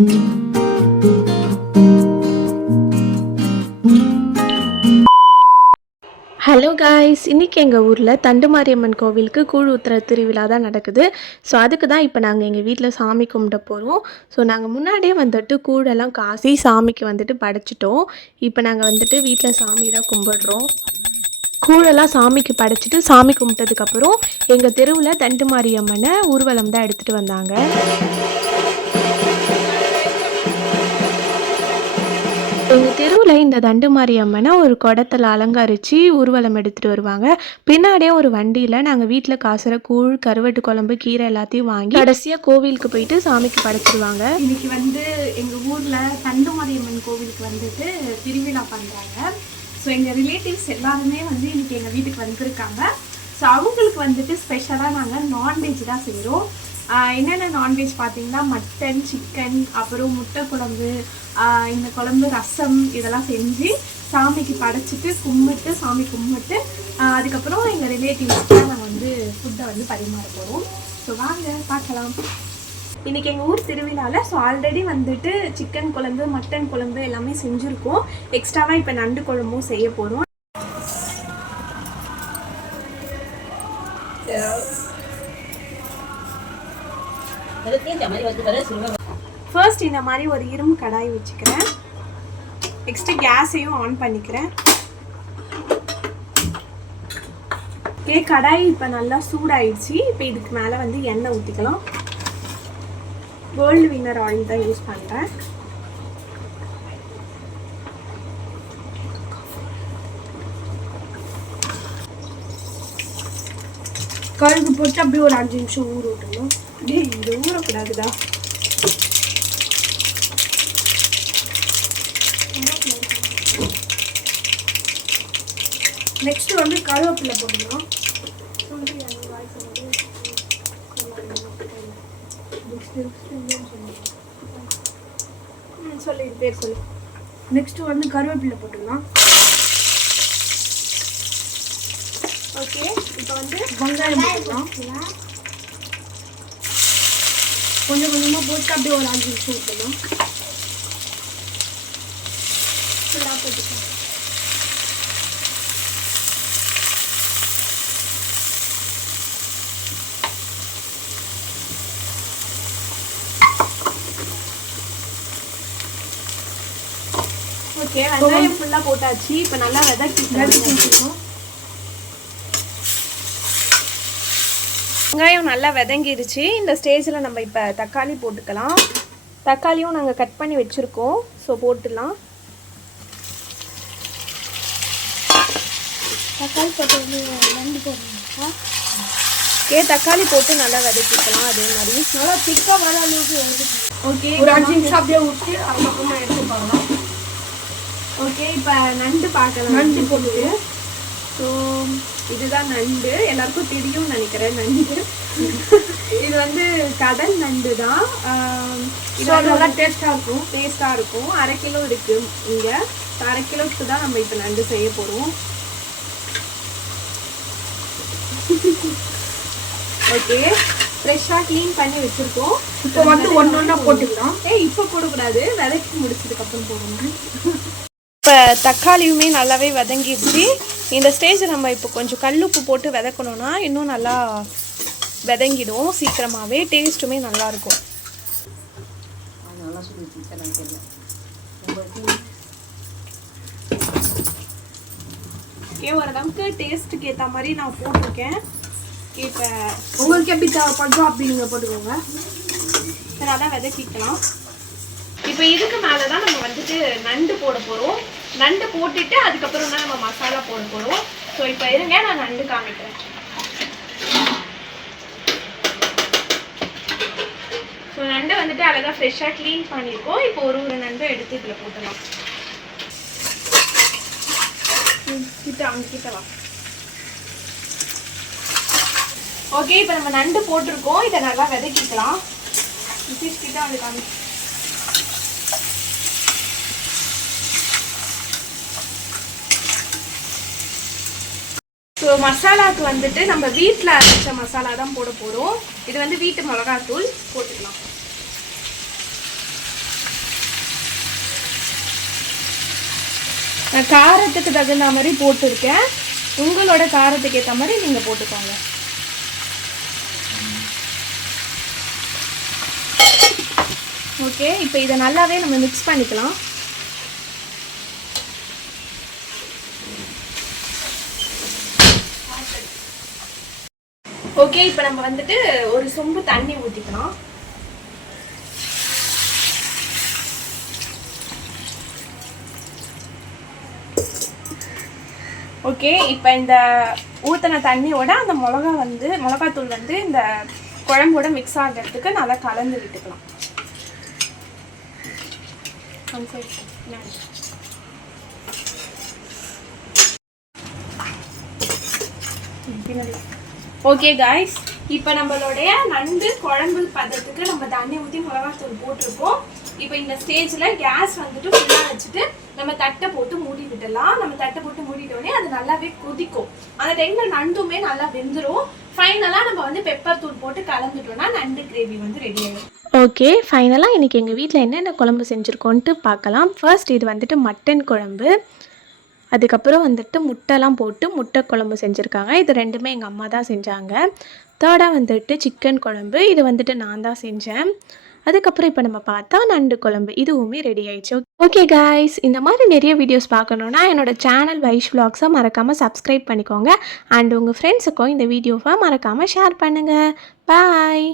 Hello guys, இன்றைக்கி எங்கள் ஊரில் தண்டுமாரியம்மன் கோவிலுக்கு கூழ் ஊற்றுற திருவிழா தான் நடக்குது. ஸோ அதுக்கு தான் இப்போ நாங்கள் எங்கள் வீட்டில் சாமி கும்பிட போகிறோம். ஸோ நாங்கள் முன்னாடியே வந்துட்டு கூழெல்லாம் காசி சாமிக்கு வந்துட்டு படைச்சிட்டோம். இப்போ நாங்கள் வந்துட்டு வீட்டில் சாமி தான் கும்பிடுறோம். கூழெல்லாம் சாமிக்கு படைச்சிட்டு சாமி கும்பிட்டதுக்கப்புறம் எங்கள் தெருவில் தண்டுமாரியம்மனை ஊர்வலம் தான் எடுத்துகிட்டு வந்தாங்க. எங்கள் தெருவில் இந்த தண்டுமாரியம்மனை ஒரு குடத்தில் அலங்கரித்து ஊர்வலம் எடுத்துகிட்டு வருவாங்க. பின்னாடியே ஒரு வண்டியில் நாங்கள் வீட்டில் காசுற கூழ், கருவாட்டு குழம்பு, கீரை எல்லாத்தையும் வாங்கி கடைசியாக கோவிலுக்கு போயிட்டு சாமிக்கு படைச்சிடுவாங்க. இன்றைக்கி வந்து எங்கள் ஊரில் தண்டுமாரியம்மன் கோவிலுக்கு வந்துட்டு திருவிழா பண்ணுறாங்க. ஸோ எங்கள் ரிலேட்டிவ்ஸ் எல்லாருமே வந்து இன்றைக்கி எங்கள் வீட்டுக்கு வந்திருக்காங்க. ஸோ அவங்களுக்கு வந்துட்டு ஸ்பெஷலாக நாங்கள் நான்வெஜ் தான் செய்கிறோம். என்னென்ன நான்வெஜ் பார்த்திங்கன்னா மட்டன், சிக்கன், அப்புறம் முட்டை குழம்பு, இந்த குழம்பு, ரசம் இதெல்லாம் செஞ்சு சாமிக்கு படைச்சிட்டு சாமி கும்பிட்டு அதுக்கப்புறம் எங்கள் ரிலேட்டிவ்ஸ்க்கு நாங்கள் வந்து ஃபுட்டை வந்து பரிமாற போகிறோம். ஸோ வாங்க பார்க்கலாம். இன்றைக்கி எங்கள் ஊர் திருவிழாவில் ஸோ ஆல்ரெடி வந்துட்டு சிக்கன் குழம்பு, மட்டன் குழம்பு எல்லாமே செஞ்சுருக்கோம். எக்ஸ்ட்ராவாக இப்போ நண்டு குழம்பும் செய்ய போகிறோம். ஃபர்ஸ்ட் இந்த மாதிரி ஒரு இரும்பு கடாய் வச்சுக்கிறேன். நெக்ஸ்ட்டு கேஸையும் ஆன் பண்ணிக்கிறேன். கடாய் இப்போ நல்லா சூடாயிடுச்சு. இப்போ இதுக்கு மேலே வந்து எண்ணெய் ஊற்றிக்கலாம். கோல்டு வின்னர் ஆயில் தான் யூஸ் பண்ணுறேன். கழுகு போட்டு அப்படியே ஒரு 5 நிமிஷம் ஊற விட்டணும். இது ஊறக்கூடாதுதா. நெக்ஸ்ட் வந்து கருவேப்பிலை போடணும். சொல்லு, இது பேர் சொல்லு. நெக்ஸ்ட் வந்து கருவேப்பிலை போட்டுக்கலாம். ஓகே, இப்போ வந்து வெங்காயம் போட்டுக்கலாம். கொஞ்சம் கொஞ்சமாக போட்டு அப்படியே ஒரு 5 நிமிஷம் ஊற்றணும். ஃபுல்லாக போட்டுக்கலாம். ஓகே, வெங்காயம் ஃபுல்லாக போட்டாச்சு. இப்போ நல்லா வதக்கிக்கலாம். வெங்காயம் நல்லா வதங்கிருச்சு. இந்த ஸ்டேஜில் நம்ம இப்போ தக்காளி போட்டுக்கலாம். தக்காளியும் நாங்கள் கட் பண்ணி வச்சுருக்கோம். ஸோ போட்டுடலாம். தக்காளி போட்டு நண்டு போடுறோம். தக்காளி போட்டு நல்லா வதக்கிக்கலாம். அதே மாதிரி நல்லா திக்காக வர அளவுக்கு. ஓகே, ஒரு 5 நிமிஷம் அப்படியே ஊற்றி அதுக்கப்புறமா எடுத்து பார்க்கலாம். ஓகே, இப்போ நண்டு பார்க்கலாம். நண்டு போட்டு ஸோ இதுதான் நண்டு. எல்லாருக்கும் தெரியும்னு நினைக்கிறேன். நண்டு இது வந்து கடல் நண்டு தான். இது நல்லா டேஸ்டாக இருக்கும். 1/2 கிலோ இருக்குது இங்கே. 1/2 கிலோக்கு தான் நம்ம இப்போ நண்டு செய்ய போகிறோம். ஓகே, ஃப்ரெஷ்ஷாக க்ளீன் பண்ணி வச்சுருக்கோம். இப்போ வந்து ஒன்றா போட்டுக்கலாம். இப்போ போடக்கூடாது, விதைக்கி முடிச்சதுக்கப்புறம் போடணும். இப்போ தக்காளியுமே நல்லாவே வதங்கிடுச்சு. இந்த ஸ்டேஜில் நம்ம இப்போ கொஞ்சம் கல்லுப்பு போட்டு விதக்கணுன்னா இன்னும் நல்லா விதங்கிடும். சீக்கிரமாகவே டேஸ்ட்டுமே நல்லாயிருக்கும். ஓரளவுக்கு டேஸ்ட்டுக்கு ஏற்ற மாதிரி நான் போட்டிருக்கேன். இப்போ உங்களுக்கு எப்படி தேவைப்படுதோ அப்படி நீங்கள் போட்டுக்கோங்க. நல்லா விதக்கிக்கலாம். இப்போ இதுக்கு மேலே தான் நம்ம வந்துட்டு நண்டு போட போகிறோம். நண்டு போட்டுட்டு அதுக்கப்புறம் தான் நம்ம மசாலா போட போகிறோம். ஸோ இப்போ இருங்க, நான் நண்டு காமிக்கிறேன். ஸோ நண்டை வந்துட்டு அழகாக ஃப்ரெஷ்ஷாக க்ளீன் பண்ணியிருக்கோம். இப்போ ஒரு நண்டை எடுத்து இதில் போட்டலாம். கிட்ட வா. ஓகே, இப்போ நம்ம நண்டு போட்டிருக்கோம். இதை நல்லா விதக்கிக்கலாம். கிட்ட வந்து காமி. ஸோ மசாலாவுக்கு வந்துட்டு நம்ம வீட்டில் அரைச்ச மசாலா தான் போட போகிறோம். இது வந்து வீட்டு மிளகாத்தூள் போட்டுக்கலாம். நான் காரத்துக்கு தகுந்த மாதிரி போட்டிருக்கேன். உங்களோட காரத்துக்கு ஏற்ற மாதிரி நீங்கள் போட்டுக்கோங்க. ஓகே, இப்போ இதை நல்லாவே நம்ம மிக்ஸ் பண்ணிக்கலாம். ஓகே, இப்போ நம்ம வந்துட்டு ஒரு சொம்பு தண்ணி ஊற்றிக்கலாம். ஓகே, இப்போ இந்த ஊற்றின தண்ணியோட அந்த மிளகாத்தூள் வந்து இந்த குழம்போட மிக்ஸ் ஆகிறதுக்கு நல்லா கலந்து விட்டுக்கலாம். ஓகே காய்ஸ், இப்போ நம்மளுடைய நண்டு குழம்பு பதத்துக்கு நம்ம தண்ணி ஊற்றி மிளகாத்தூள் போட்டிருக்கோம். இப்போ இந்த ஸ்டேஜில் கேஸ் வந்துட்டு ஃபுல்லாக வச்சுட்டு நம்ம தட்டை போட்டு மூடி விடலாம். நம்ம தட்டை போட்டு மூடிட்டோடனே அது நல்லாவே கொதிக்கும். அந்த டைமில் நண்டுமே நல்லா வெந்துடும். ஃபைனலாக நம்ம வந்து பெப்பர் தூள் போட்டு கலந்துட்டோம்னா நண்டு கிரேவி வந்து ரெடி ஆகிடும். ஓகே, ஃபைனலாக இன்றைக்கி எங்கள் வீட்டில் என்னென்ன குழம்பு செஞ்சுருக்கோன்ட்டு பார்க்கலாம். ஃபர்ஸ்ட் இது வந்துட்டு மட்டன் குழம்பு, அதுக்கப்புறம் வந்துட்டு முட்டைலாம் போட்டு முட்டை குழம்பு செஞ்சுருக்காங்க. இது ரெண்டுமே எங்கள் அம்மா தான் செஞ்சாங்க. தேர்டாக வந்துட்டு சிக்கன் குழம்பு, இது வந்துட்டு நான் தான் செஞ்சேன். அதுக்கப்புறம் இப்போ நம்ம பார்த்தா நண்டு குழம்பு, இதுவுமே ரெடி ஆயிடுச்சு. ஓகே காய்ஸ், இந்த மாதிரி நிறைய வீடியோஸ் பார்க்கணுன்னா என்னோட சேனல் வைஷ் vlogsஸை மறக்காமல் சப்ஸ்கிரைப் பண்ணிக்கோங்க. அண்ட் உங்கள் ஃப்ரெண்ட்ஸுக்கும் இந்த வீடியோவை மறக்காமல் ஷேர் பண்ணுங்கள். பாய்.